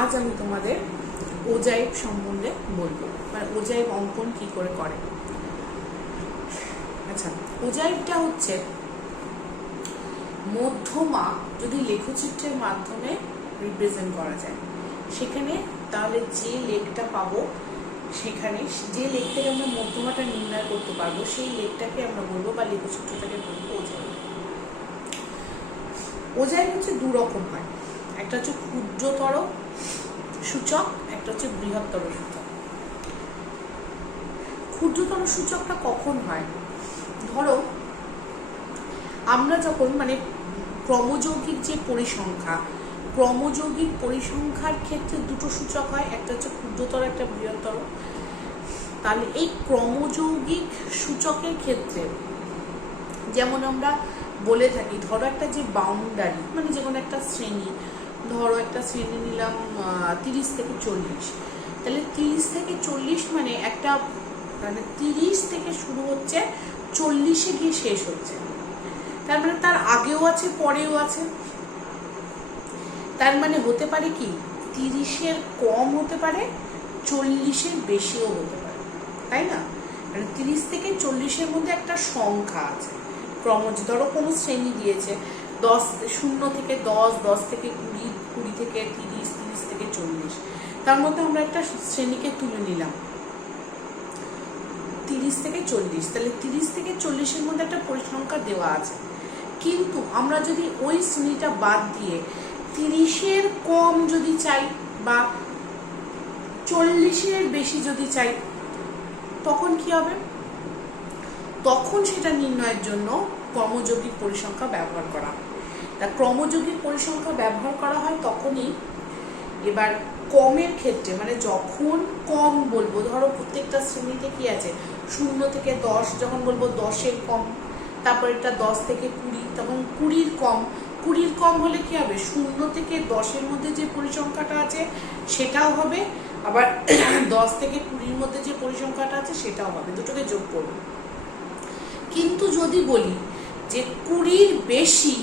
আজ আমি তোমাদের ওজাইব সম্বন্ধে বলবো, মানে ওজাইব অঙ্কন কি করে করে। আচ্ছা, ওজাইবটা হচ্ছে মধ্যমা যদি লেখচিত্রের মাধ্যমে রিপ্রেজেন্ট করা যায়, সেখানে তাহলে যে লেখটা পাবো, সেখানে যে লেখ থেকে আমরা মধ্যমাটা নির্ণয় করতে পারবো, সেই লেখটাকে আমরা বলবো বা লেখচিত্রটাকে বলবো ওজাইব। ওজাইব হচ্ছে দু রকম হয়, একটা হচ্ছে ক্ষুদ্রতর সূচক, একটা হচ্ছে বৃহত্তর সূচক। ক্ষুদ্রতর সূচকটা কখন হয়? ধরো আমরা যখন মানে ক্রমযৌগিক যে পরিসংখ্যা, ক্রমযৌগিক পরিসংখ্যার ক্ষেত্রে দুটো সূচক হয়, একটা হচ্ছে ক্ষুদ্রতর, একটা বৃহত্তর। তাহলে এই ক্রমযৌগিক সূচকের ক্ষেত্রে যেমন আমরা বলে থাকি, ধরো একটা যে বাউন্ডারি মানে যে কোনো একটা শ্রেণী, ধরো একটা শ্রেণী নিলাম 30 থেকে 40, তাহলে 30 থেকে 40 মানে একটা মানে 30 থেকে শুরু হচ্ছে, 40-এ গিয়ে শেষ হচ্ছে। তার মানে তার আগেও আছে, পরেও আছে। তার মানে হতে পারে কি 30-এর কম হতে পারে, 40-এর বেশিও হতে পারে, তাই না? মানে 30 থেকে 40-এর মধ্যে একটা সংখ্যা আছে ক্রমজ। ধরো কোনো শ্রেণী দিয়েছে 0 থেকে 10, 10 থেকে 20, 20 থেকে 30, 30 থেকে 40, তার মধ্যে আমরা একটা শ্রেণীকে তুলে নিলাম 30 থেকে 40। তাহলে 30 থেকে 40-এর মধ্যে একটা পরিসংখ্যা দেওয়া আছে, কিন্তু আমরা যদি ওই শ্রেণীটা বাদ দিয়ে 30-এর কম যদি চাই বা 40-এর বেশি যদি চাই, তখন কি হবে? তখন সেটা নির্ণয়ের জন্য ক্রমযৌগিক পরিসংখ্যা ব্যবহার করা হয়। তা ক্রমযৌগিক পরিসংখ্যা ব্যবহার করা হয় তখনই, এবার কমের ক্ষেত্রে মানে যখন কম বলবো, ধরো প্রত্যেকটা শ্রেণীতে কি আছে 0 থেকে 10, যখন বলবো 10-এর কম, তারপর এটা 10 থেকে 20, তখন 20-র কম। 20-র কম হলে কি হবে? 0 থেকে 10-এর মধ্যে যে পরিসংখ্যাটা আছে সেটাও হবে, আবার 10 থেকে 20-র মধ্যে যে পরিসংখ্যাটা আছে সেটাও হবে, দুটোকে যোগ করবো। কিন্তু যদি বলি যে 20-র বেশি,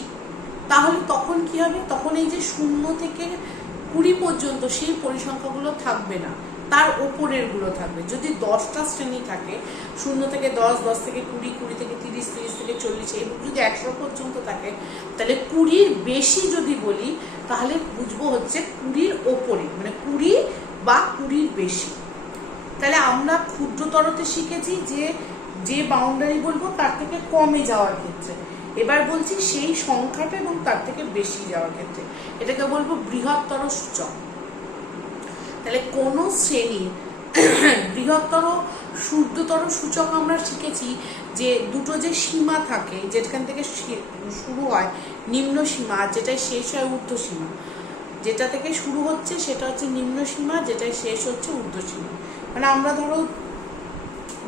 তাহলে তখন কি হবে? তখন এই যে 0 থেকে 20 পর্যন্ত সেই পরিসংখ্যাগুলো থাকবে না, তার ওপরের গুলো থাকবে। যদি 10টা শ্রেণী থাকে, 0 থেকে 10, 10 থেকে 20, 20 থেকে 30, 30 থেকে 40, এবং যদি 100 পর্যন্ত থাকে, তাহলে 20-র বেশি যদি বলি, তাহলে বুঝবো হচ্ছে 20-র ওপরে, মানে 20 বা 20-র বেশি। তাহলে আমরা ক্ষুদ্রতরতে শিখেছি যে যে বাউন্ডারি বলবো তার থেকে কমে যাওয়ার ক্ষেত্রে। এবার বলছি সেই সংখ্যাটা এবং তার থেকে বেশি যাওয়ার ক্ষেত্রে, এটাকে বলবো বৃহত্তর সূচক। তাহলে কোন শ্রেণী বৃহত্তর ক্ষুদ্রতর সূচক আমরা শিখেছি যে দুটো যে সীমা থাকে, যেখান থেকে শুরু হয় নিম্ন সীমা, যেটাই শেষ হয় ঊর্ধ্ব সীমা। যেটা থেকে শুরু হচ্ছে সেটা হচ্ছে নিম্ন সীমা, যেটাই শেষ হচ্ছে ঊর্ধ্ব সীমা। মানে আমরা ধরো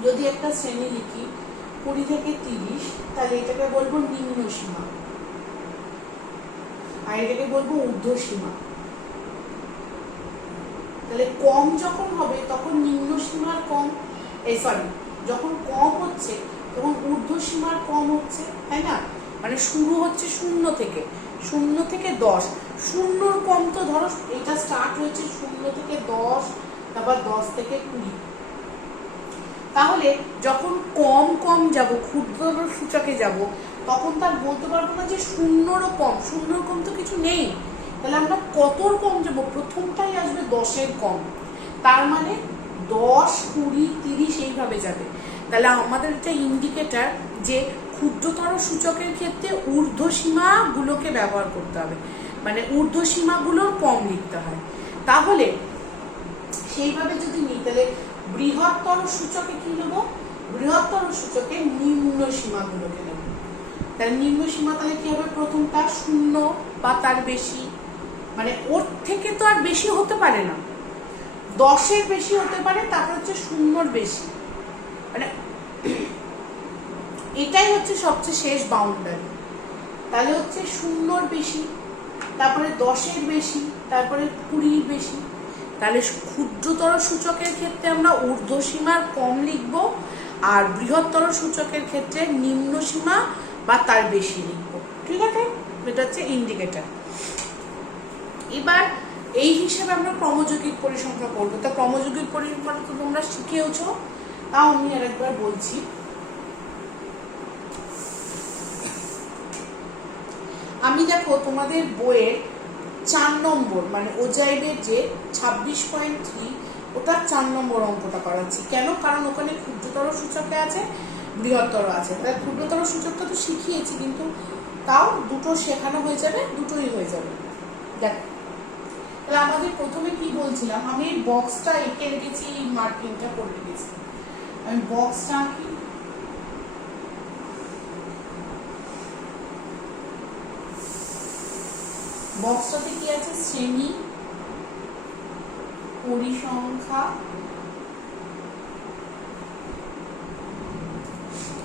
যদি একটা শ্রেণী লিখি 20 থেকে 30, তাহলে এটাকে বলবো নিম্ন সীমা, আর এটাকে বলবো ঊর্ধ্ব সীমা। তাহলে কম যখন হবে তখন নিম্ন সীমার কম, যখন কম হচ্ছে তখন ঊর্ধ্ব সীমার কম হচ্ছে, তাই না? মানে শুরু হচ্ছে 0 থেকে 10, 0-র কম তো ধরো এটা স্টার্ট হয়েছে 0 থেকে 10, তারপর 10 থেকে 20। তাহলে যখন কম কম যাব, ক্ষুদ্র সূচকে যাব, তখন তার বলতে পারবো না যে 0-রও কম, 0-র কম তো কিছু নেই। তাহলে আমরা কতর কম যাব? প্রথমটাই আসবে 10-এর কম, তার মানে 10, 20, 30 এইভাবে যাবে। তাহলে আমাদের এটা ইন্ডিকেটার যে ক্ষুদ্রতর সূচকের ক্ষেত্রে ঊর্ধ্ব সীমাগুলোকে ব্যবহার করতে হবে, মানে ঊর্ধ্ব সীমাগুলোর কম লিখতে হয়। তাহলে সেইভাবে যদি নিই, তাহলে বৃহত্তর সূচকে কি নেব? বৃহত্তর সূচকে নিম্ন সীমাগুলোকে নেব। তাহলে নিম্ন সীমা তাহলে কি হবে? প্রথমটা 0 বা তার বেশি, মানে ওর থেকে তো আর বেশি হতে পারে না, 10-এর বেশি হতে পারে, তারপর হচ্ছে 0-র বেশি, মানে এটাই হচ্ছে সবচেয়ে শেষ বাউন্ডারি। তাহলে হচ্ছে 0-র বেশি, তারপরে 10-এর বেশি, তারপরে 20-র বেশি। তাহলে ক্ষুদ্রতর সূচকের ক্ষেত্রে আমরা ঊর্ধ্ব সীমার কম লিখব, আর বৃহত্তর সূচকের ক্ষেত্রে নিম্ন সীমা বা তার বেশি লিখব। ঠিক আছে? এটা হচ্ছে ইন্ডিকেটর। এবার এই হিসেবে আমরা ক্রমযৌগিক পরিসংখ্যা করবো। তা ক্রমযৌগিক পরিসংখ্যা তো তোমরা শিখেওছো, তাও আমি আরেকবার বলছি। আমি দেখো তোমাদের বইয়ের 4 নম্বর মানে ওজাইবের যে 26.3 ওটা 4 নম্বর অঙ্কটা করাচ্ছি। কেন? কারণ ওখানে ক্ষুদ্রতর সূচকে আছে, বৃহত্তর আছে। তাই ক্ষুদ্রতর সূচকটা তো শিখিয়েছি, কিন্তু তাও দুটো শেখানো হয়ে যাবে, দুটোই হয়ে যাবে। দেখো তাহলে আমাদের প্রথমে কি বলছিলাম, আমি এই বক্সটা এঁকে রেখেছি, এই মার্কিংটা করে রেখেছি। আমি বক্সটা আঁকি। বক্সটাতে কি আছে? শ্রেণী, পরিসংখ্যা।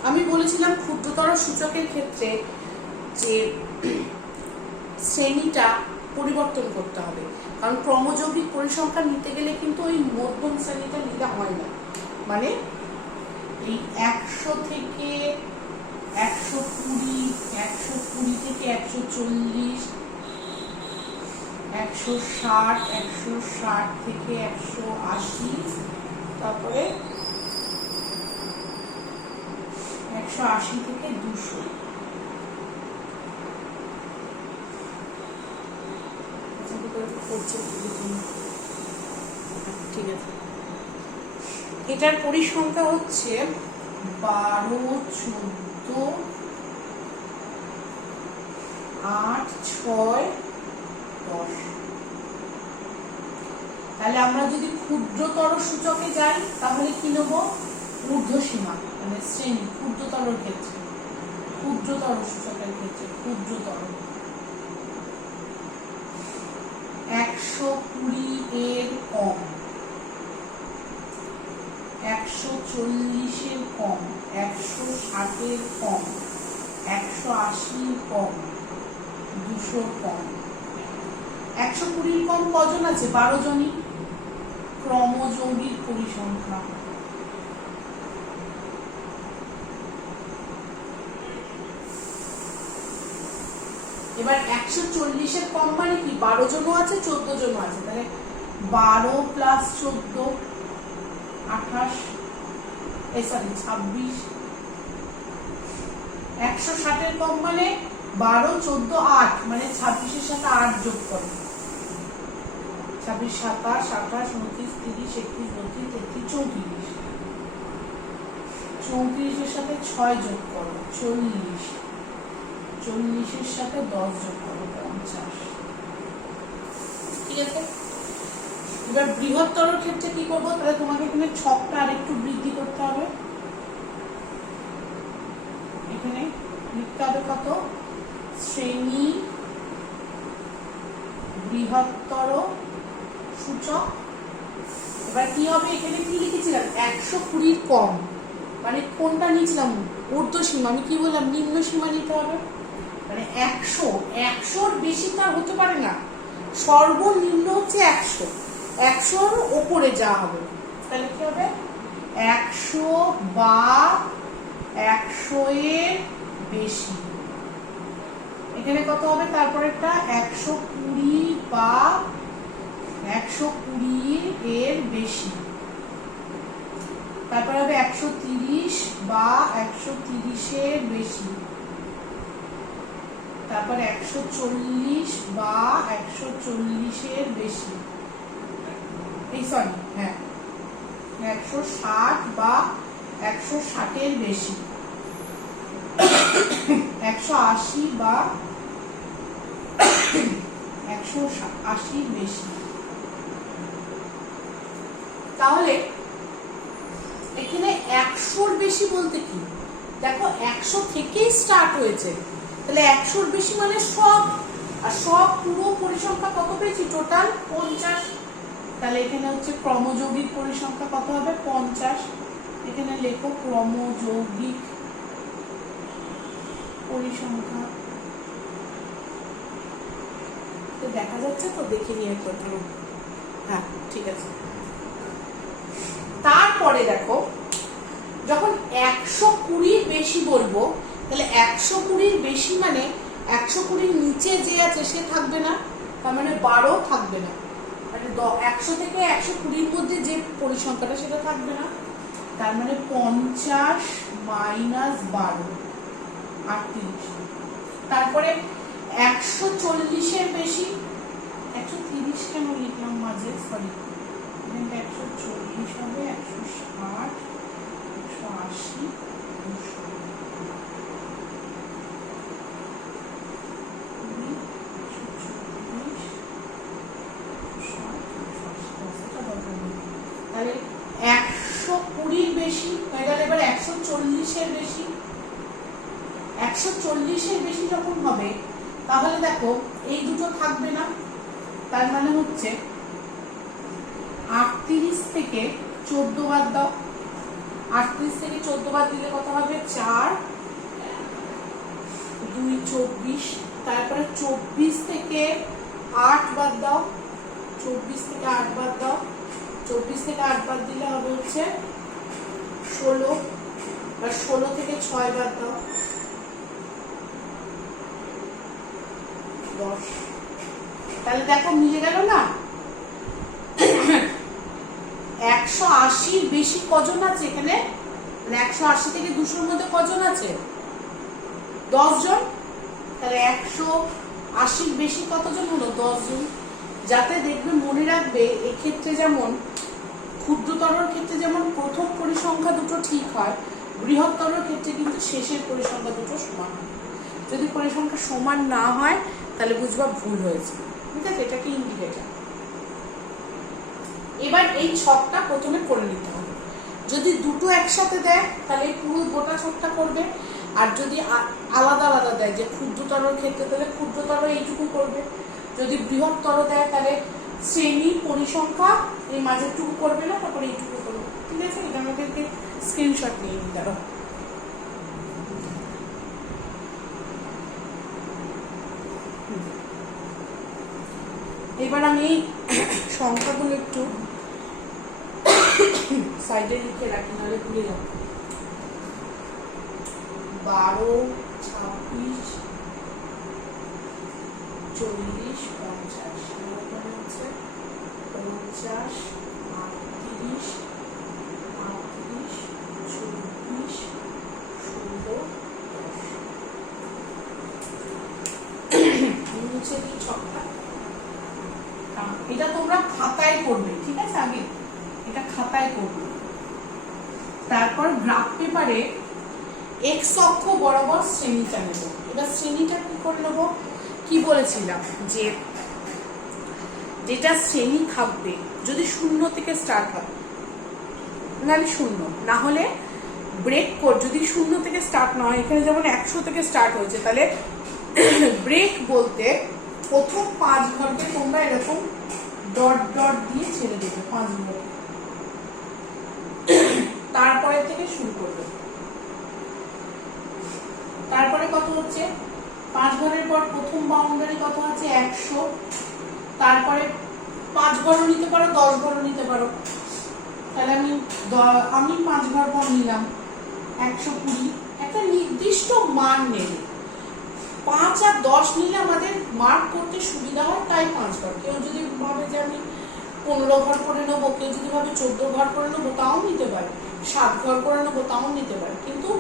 আমি বলেছিলাম ক্ষুদ্রতর সূচকের ক্ষেত্রে যে শ্রেণীটা পরিবর্তন করতে হবে, কারণ ক্রমযৌগিক পরিসংখ্যা নিতে গেলে কিন্তু ওই মধ্যম শ্রেণীটা নিতে হয় না। মানে এই 100 থেকে 120, 120 থেকে 140, 160, 160 থেকে 180, তারপরে 180 থেকে 200। ঠিক আছে, এটার পরিসংখ্যা হচ্ছে 12, 14, 8, 6, 10। তাহলে আমরা যদি ক্ষুদ্রতর সূচকে যাই তাহলে কি নেব? ঊর্ধ্বসীমা মানে শ্রেণী, ক্ষুদ্রতর ক্ষেত্রে, ক্ষুদ্রতর সূচকের ক্ষেত্রে ক্ষুদ্রতর 120 এর কম, 140 এর কম, 160 এর কম, 180 কম, 200 কম। 120 কম কজন আছে? 12 জনই। ক্রমযৌগিক পরিসংখ্যা। এবার 140 এর কম মানে কি? 12 জনও আছে, 14 জনও আছে। তাহলে 12 প্লাস 14 28, 26। 160 এর কম মানে 12, 14, 8 মানে 26 এর সাথে 8 যোগ করো। 26, 27, 28, 29, 30, 31, 32, 33, 34। 34 এর সাথে 6 যোগ করো, 40। 40 এর সাথে 10 যোগ করো, 50। ঠিক আছে। এবার বৃহত্তর ক্ষেত্রে কি করবো? তাহলে তোমাকে এখানে ছকটা আরেকটু বৃদ্ধি করতে হবে। এখানে লিখতে হবে কত? শ্রেণী, বৃহত্তর সূচক। এবার কি হবে? এখানে কি লিখেছিলাম? 120 কম মানে কোনটা নিয়েছিলাম? ঊর্ধ্বসীমা। আমি কি বললাম? নিম্ন সীমা নিতে হবে। মানে 100-100-র বেশি তার হতে পারে না, সর্বনিম্ন হচ্ছে 100। 100-র ওপরে যা হবে তাহলে কি হবে? 100 বা 100 এর বেশি। এখানে কত হবে? তারপর একটা 120 বা 120 এর বেশি। তারপর হবে 130 বা 130 এর বেশি। তারপর 140 বা 140 এর বেশি। এই সরি, হ্যাঁ 160 বা 160 এর বেশি। 180 বা 180 বেশি। তাহলে এখানে 100-র বেশি বলতে কি? দেখো 100 থেকেই স্টার্ট হয়েছে, তাহলে 100-র বেশি মানে সব। আর সব পুরো পরিসংখ্যা কত পেয়েছি? টোটাল 50। তাহলে এখানে হচ্ছে ক্রমযৌগিক পরিসংখ্যা কত হবে? 50। এখানে লেখো ক্রমযৌগিক পরিসংখ্যা। তো দেখা যাচ্ছে তো? দেখে নিয়ে একটু। হ্যাঁ ঠিক আছে। তারপরে দেখো যখন 120-র বেশি বলবো, তাহলে 120-র বেশি মানে 120-র নিচে যে আছে সে থাকবে না, তার মানে 12 থাকবে না। মানে 100 থেকে 120-র মধ্যে যে পরিসংখ্যাটা সেটা থাকবে না, তার মানে 50 মাইনাস 12 38। তারপরে 140-এর বেশি, 130 কেন লিখলাম মাঝে, সরি, 140 হবে, 160, 180, 200, তাহলে 120-র বেশি হয়ে গেল। এবার 140-এর বেশি, 140-এর বেশি যখন হবে তাহলে দেখো এই দুটো থাকবে না, তার মানে হচ্ছে 38 থেকে 14 বাদ দাও, 38 থেকে 14 বাদ দিলে কত হবে, 4 2 24। তারপরে 24 থেকে 8 বাদ দাও, 24 থেকে 8 বাদ দাও, 24 থেকে 8 বাদ দিলে হবে হচ্ছে 16, আর 16 থেকে 6 বাদ দাও, 10। তাহলে দেখো মিলে গেল না। 180-র বেশি কজন আছে এখানে, মানে 180 থেকে 200-র মধ্যে কজন আছে, 10 জন। তাহলে 180-র বেশি কতজন হলো, 10 জন। যাতে দেখবে মনে রাখবে এক্ষেত্রে যেমন ক্ষুদ্রতর ক্ষেত্রে যেমন প্রথম পরিসংখ্যা দুটো ঠিক হয়, বৃহত্তর ক্ষেত্রে কিন্তু শেষের পরিসংখ্যা দুটো সমান হয়। যদি পরিসংখ্যা সমান না হয় তাহলে বুঝবা ভুল হয়েছে, ঠিক আছে, এটাকে ইন্ডিকেটর। এবার এই ছকটা প্রথমে করে নিতে হবে। যদি দুটো একসাথে দেয় তাহলে পুরো গোটা ছকটা করবে, আর যদি আলাদা আলাদা দেয়, যে ক্ষুদ্রতর ক্ষেত্রে তাহলে ক্ষুদ্রতর এইটুকু করবে, যদি বৃহত্তর দেয় তাহলে শ্রেণী পরিসংখ্যা এই মাঝেরটুকু করবে না, তারপরে এইটুকু করবে, ঠিক আছে। এটা আমাদেরকে স্ক্রিনশট নিয়ে নিতে হবে। এবার আমি সংখ্যাগুলো একটু সাইডে লিখে রাখি, নাহলে ভুলে যাব। 12, 26, 40, 50, হচ্ছে 50, 38, 38, 24, 16, 10 মুছে দিই ছকটা। এটা তোমরা খাতায় করবে, ঠিক আছে, আগে এটা খাতায় করবে। তারপর গ্রাফ পেপারে এক্স অক্ষ বরাবর শ্রেণীটা নেব। এবার শ্রেণীটা কি করে নেবো, কি বলেছিলাম, যে যেটা শ্রেণী থাকবে যদি 0 থেকে স্টার্ট হয়, নাহলে 0, না হলে ব্রেক কোড যদি 0 থেকে স্টার্ট না হয়, এখানে যেমন 100 থেকে স্টার্ট হয়েছে, তাহলে ব্রেক বলতে প্রথম 5 ঘরকে তোমরা এরকম ডট ডট দিয়ে ছেড়ে দেবে, 5 ঘর, তারপরে থেকে শুরু করবে। তারপরে কত হচ্ছে, 5 ঘরের পর প্রথম বাউন্ডারি কত আছে, 100। তারপরে 5 ঘরও নিতে পারো, 10 ঘরও নিতে পারো। তাহলে আমি 5 ঘর পর নিলাম 120। একটা নির্দিষ্ট মান নেবে, 5 আর 10 নিলে আমাদের মার্ক করতে সুবিধা হয়, তাই 5 ঘর। কেউ যদি ভাবে যে আমি 15 ঘর করে নেবো, কেউ যদি ভাবে 14 ঘর করে নেবো, তাও নিতে পারে, 7 ঘর করে নেবো, তাও নিতে পারে, কিন্তু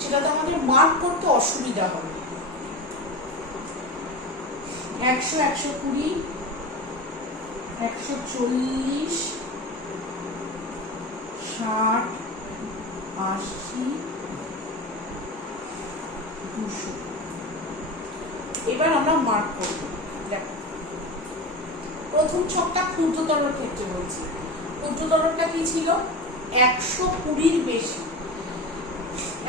সেটাতে আমাদের মার্ক করতে অসুবিধা হবে। 100, 120, 140, 60, 80, 200। এবার আমরা মার্ক করব। দেখো প্রথম ছকটা ক্ষুদ্রতর ক্ষেত্রে বলছি। ক্ষুদ্রতরটা কি ছিল, 120-র বেশি,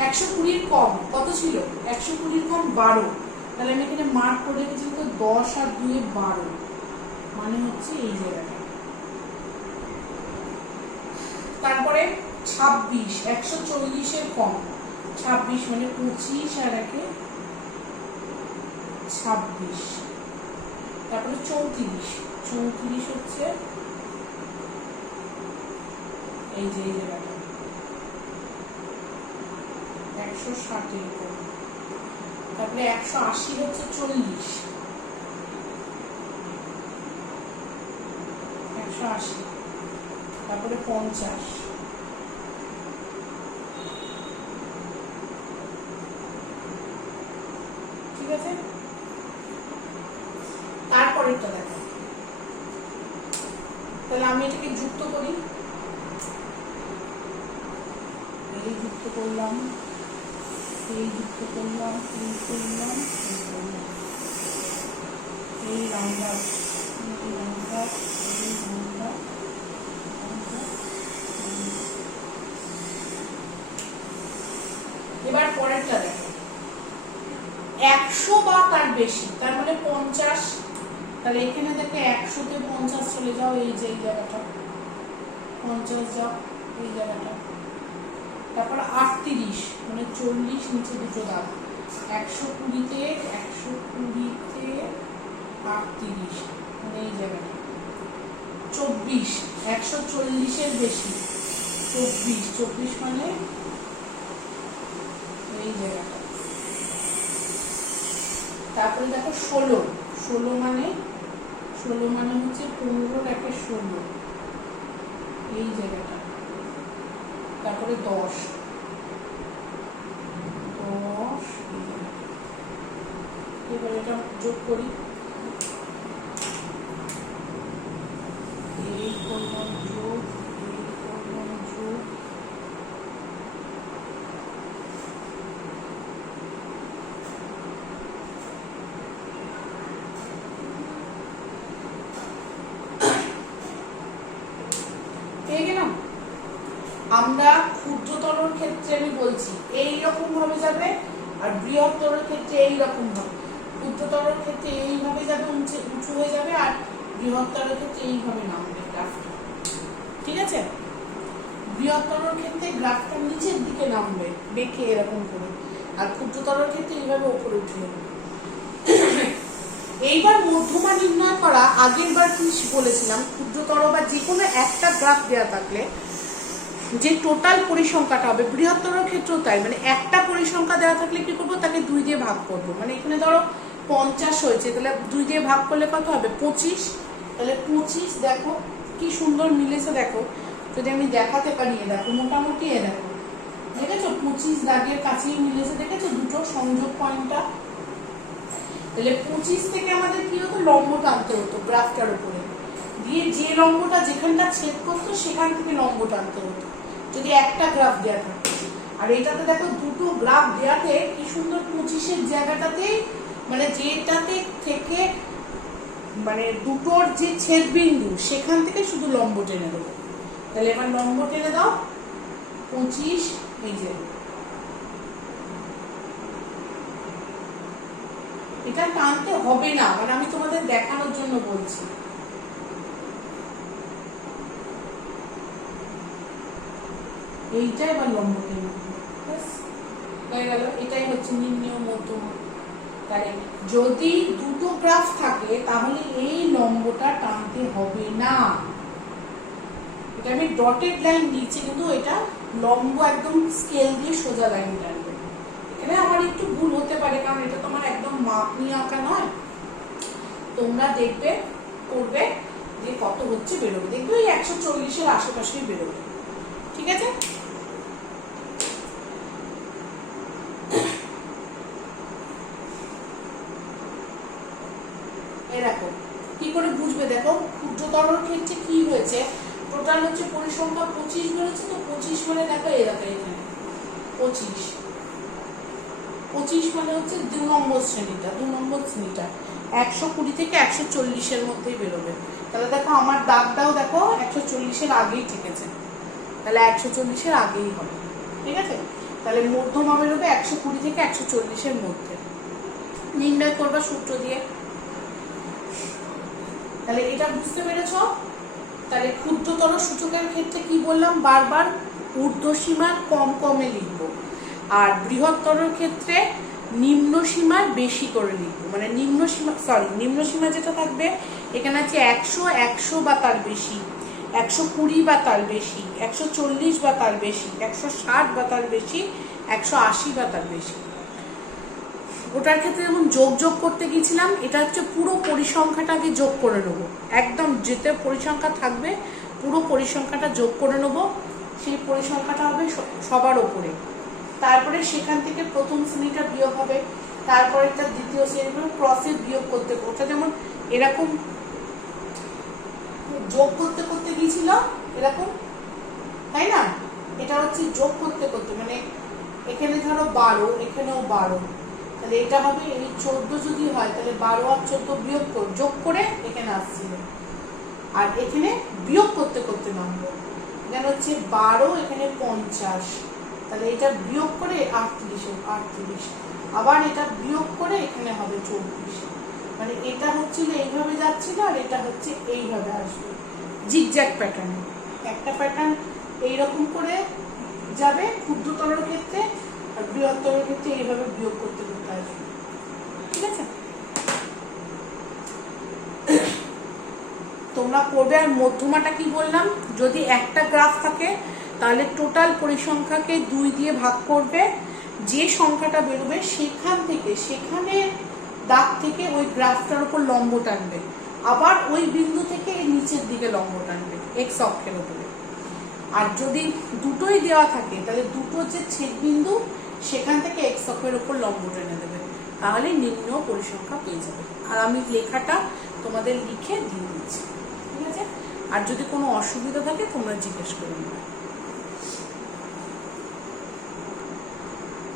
120-র কম কত ছিল, 120-র কম 12। তাহলে আমি এখানে মার্ক করে রেখেছি তো 10 আর 2 12, মানে হচ্ছে এই জায়গাটা। তারপরে 26, 140-এর কম, 26 মানে 25 আর 1 26। তারপরে 34, 34 হচ্ছে এই যে জায়গাটা 160-এর কম। তারপরে 180 হচ্ছে 40, 180, তারপরে 50, ঠিক আছে। তারপরেরটা দেখো, তাহলে আমি এটাকে যুক্ত করি, এই যুক্ত করলাম, এই যুক্ত করলাম, এই করলাম, এই করলাম, এই রাউন্ডার, এই রাউন্ডার, এই রাউন্ডার। এবার পরেরটা দেখো, 100 বা তার বেশি, তার মানে 50, তাহলে এখানে দেখো 100 তে 50 চলে যাও, এই যে এই জায়গাটা 50 যাও, এই জায়গাটা। তারপর 38 মানে 40, নিচে দুটো দাগ, 120 তে 38 মানে এই জায়গাটা। 24, 140 এর বেশি, 24 মানে এই জায়গাটা। তারপরে দেখো 16 মানে হচ্ছে 15 একে 16, এই জায়গাটা। তারপরে 10, এবার এটা যোগ করি, এই করলাম যোগ, এই করলাম যোগ, পেয়ে গেলাম। আমরা ক্ষুদ্রতর ক্ষেত্রে আমি বলছি এইরকম ভাবে যাবে, আর বৃহত্তর ক্ষেত্রে এইরকম ভাবে। ক্ষুদ্রতর ক্ষেত্রে এইভাবে যাবে, উঁচু হয়ে যাবে, আর বৃহত্তর ক্ষেত্রে এইভাবে নামবে গ্রাফটা, ঠিক আছে। বৃহত্তর ক্ষেত্রে গ্রাফটা নিচের দিকে নামবে বেঁকে এরকম করে, আর ক্ষুদ্রতর ক্ষেত্রে এইভাবে উপরে উঠে যাবে। এইবার মধ্যমা নির্ণয় করা, আগের বার কি বলেছিলাম, ক্ষুদ্রতর বা যে কোনো একটা গ্রাফ দেওয়া থাকলে যে টোটাল পরিসংখ্যাটা হবে, বৃহত্তর ক্ষেত্রেও তাই, মানে একটা পরিসংখ্যা দেওয়া থাকলে কি করবো, তাকে 2 দিয়ে ভাগ করবো। মানে এখানে ধরো 50 হয়েছে, তাহলে 2 দিয়ে ভাগ করলে কত হবে, 25। তাহলে 25 দেখো কি সুন্দর মিলেছে, দেখো যদি আমি দেখাতে পারি, দেখো মোটামুটি এ দেখো, দেখেছো 25 দাগের কাছেই মিলেছে, দেখেছো দুটো সংযোগ পয়েন্টটা। তাহলে 25 থেকে আমাদের কি হতো, লম্ব টানতে হতো গ্রাফটার উপরে দিয়ে, যে লম্বটা যেখানটা ছেদ করতো সেখান থেকে লম্ব টানতে হতো যদি একটা গ্রাফ দেওয়া থাকতো। আর এটাতে দেখো দুটো গ্রাফ দেওয়াতে কি সুন্দর 25-এর জায়গাটাতে, মানে যেটাতে থেকে মানে দুটোর যে ছেদ বিন্দু সেখান থেকে শুধু লম্ব টেনে দেবো। তাহলে এবার লম্ব টেনে দাও, 25, এই যে এটা টানতে হবে না, মানে আমি তোমাদের দেখানোর জন্য বলছি। এইটা এবার লম্ব টেনে হয়ে গেল, এটাই হচ্ছে নির্ণয় মধ্যমা। তাহলে যদি দুটো গ্রাফ থাকে তাহলে এই লম্বটা টানতে হবে না। এটা আমি ডটেড লাইন দিয়েছি, কিন্তু এটা লম্ব একদম স্কেল দিয়ে সোজা লাইন টানবে। এখানে আমার একটু ভুল হতে পারে, কারণ এটা তোমার একদম মাপ নিয়ে আঁকা নয়। তোমরা দেখবে, করবে যে কত হচ্ছে বেরোবে, দেখবে ওই 140-এর আশেপাশেই বেরোবে, ঠিক আছে। দেখো কি করে বুঝবে, দেখো ক্ষুদ্রতর ক্ষেত্রে কি হয়েছে, টোটাল হচ্ছে পরিসংখ্যা 25 বেরোচ্ছে, তো 25 মানে দেখো এই দেখো এখানে 25 মানে হচ্ছে 2 নম্বর শ্রেণীটা, 120 থেকে 140-এর মধ্যেই বেরোবে। তাহলে দেখো আমার দাগটাও দেখো 140-এর আগেই ঠেকেছে, তাহলে 140-এর আগেই হবে, ঠিক আছে। তাহলে মধ্যমা বেরোবে 120 থেকে 140-এর মধ্যে। নির্ণয় করবা সূত্র দিয়ে। তাহলে এটা বুঝতে পেরেছ। তাহলে ক্ষুদ্রতর সূচকের ক্ষেত্রে কি বললাম, বারবার ঊর্ধ্বসীমা কম কমে লিখব, আর বৃহত্তর ক্ষেত্রে নিম্ন সীমা বেশি করে লিখব। মানে নিম্ন সীমা যেটা থাকবে এখানে আছে 100, 100 বা তার বেশি, 120 বা তার বেশি, 140 বা তার বেশি, 160 বা তার বেশি, 180 বা তার বেশি। ওটার ক্ষেত্রে যেমন যোগ করতে গিয়েছিলাম, এটা হচ্ছে পুরো পরিসংখ্যাটাকে যোগ করে নেবো, একদম যেতে পরিসংখ্যা থাকবে পুরো পরিসংখ্যাটা যোগ করে নেবো, সেই পরিসংখ্যাটা হবে সবার ওপরে। তারপরে সেখান থেকে প্রথম শ্রেণীটা বিয়োগ হবে, তারপরে এটা দ্বিতীয় শ্রেণী ক্রসে বিয়োগ করতে, ওটা যেমন এরকম যোগ করতে গিয়েছিল এরকম, তাই না? এটা হচ্ছে যোগ করতে মানে এখানে ধরো 12, এখানেও 12, তাহলে এটা হবে এই 14 যদি হয় তাহলে 12 আর 14 বিয়োগ যোগ করে এখানে আসছিল, আর এখানে বিয়োগ করতে নামবো, এখানে হচ্ছে 12, এখানে 50, তাহলে এটা বিয়োগ করে 38, আবার এটা বিয়োগ করে এখানে হবে 24, মানে এটা হচ্ছিল এইভাবে যাচ্ছিল আর এটা হচ্ছে এইভাবে আসবে জিগজ্যাগ প্যাটার্নে। একটা প্যাটার্ন এইরকম করে যাবে ক্ষুদ্রতর ক্ষেত্রে, আর বৃহত্তর ক্ষেত্রে এইভাবে বিয়োগ করতে আসবে, ঠিক আছে? তোমরা করবে। আর মধ্যমাটা কি বললাম, যদি একটা গ্রাফ থাকে তাহলে টোটাল পরিসংখ্যাকে 2 দিয়ে ভাগ করবে, যে সংখ্যাটা বেরোবে সেখানে দাগ থেকে ওই গ্রাফটার উপর লম্ব টানবে, আবার ওই বিন্দু থেকে নিচের দিকে লম্ব টানবে এক্স অক্ষের উপরে। আর যদি দুটোই দেওয়া থাকে তাহলে দুটো যে ছেদ বিন্দু সেখান থেকে এক্স অক্ষের উপর লম্ব টেনে দেবে, তাহলে নির্ণয় পরিসংখ্যা পেয়ে যাবে। আর আমি লেখাটা তোমাদের লিখে দিয়ে দিচ্ছি, ঠিক আছে? আর যদি কোনো অসুবিধা থাকে তোমরা জিজ্ঞেস করে নেবে।